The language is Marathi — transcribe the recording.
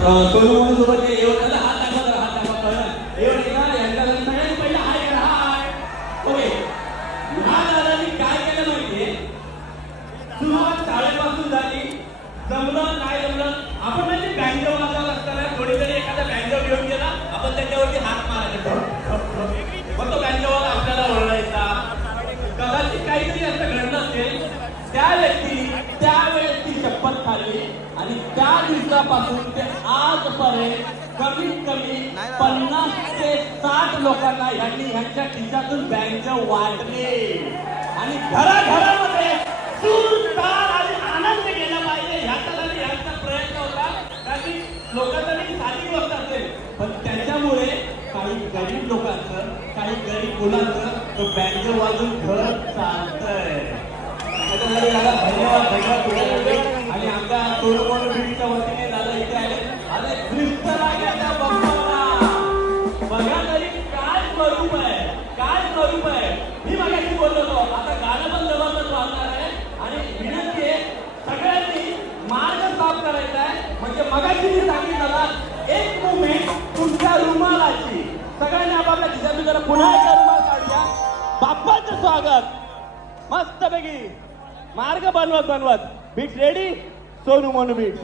सोनू म्हणून सोबत एवढं हात दाखवा एवढं यांच्या सगळ्यांनी पहिला हाय करा हाय. ओके ह्या दादानी काय केलं माहितीये, सुरुवात शाळेपासून झाली, जमलं नाही जमलं आपण म्हणजे बँजो वाजवत असताना कोणीतरी एखादा बँजो घेऊन गेला, आपण त्याच्यावरती हात मारायचा, मग तो बँजोवाला आपल्याला ओरडायचा. कदाचित काहीतरी असं घडलं असेल, त्या वेळेची शपथ खाली आणि त्या दिवसापासून ते आजपर्यंत कमीत कमी 50 ते 60 लोकांना ह्यांच्या खिशातून बँक वाटले आणि घराघरामध्ये सुरतार आणि आनंद गेला पाहिजे ह्याचा प्रयत्न होता. कारण लोकांसाठी साधी गोष्ट असेल, पण त्याच्यामुळे काही गरीब लोकांचं, काही गरीब मुलांचं तो बँक वाजून घर चालतंय. धन्यवाद आणि आमच्या तोरमोर बीडच्या वतीने दादा इथे आले ख्रिस्तराजाच्या बाप्पाला बघा तरी काय स्वरूप आहे. मी मागाशी बोललो होतो, आता गाणं पण जबरदस्त वाजणार आहे आणि विनंती आहे सगळ्यांनी मार्ग साफ करायचा आहे. म्हणजे मगाशी मी सांगितलं एक मुवमेंट तुमच्या रुमालाची, सगळ्यांनी आपापल्या खिशातून जरा पुन्हा एकदा रुमाल काढूया. बाप्पाचं स्वागत मस्तपैकी मार्ग बनवत beat ready. Sonu Monu bit.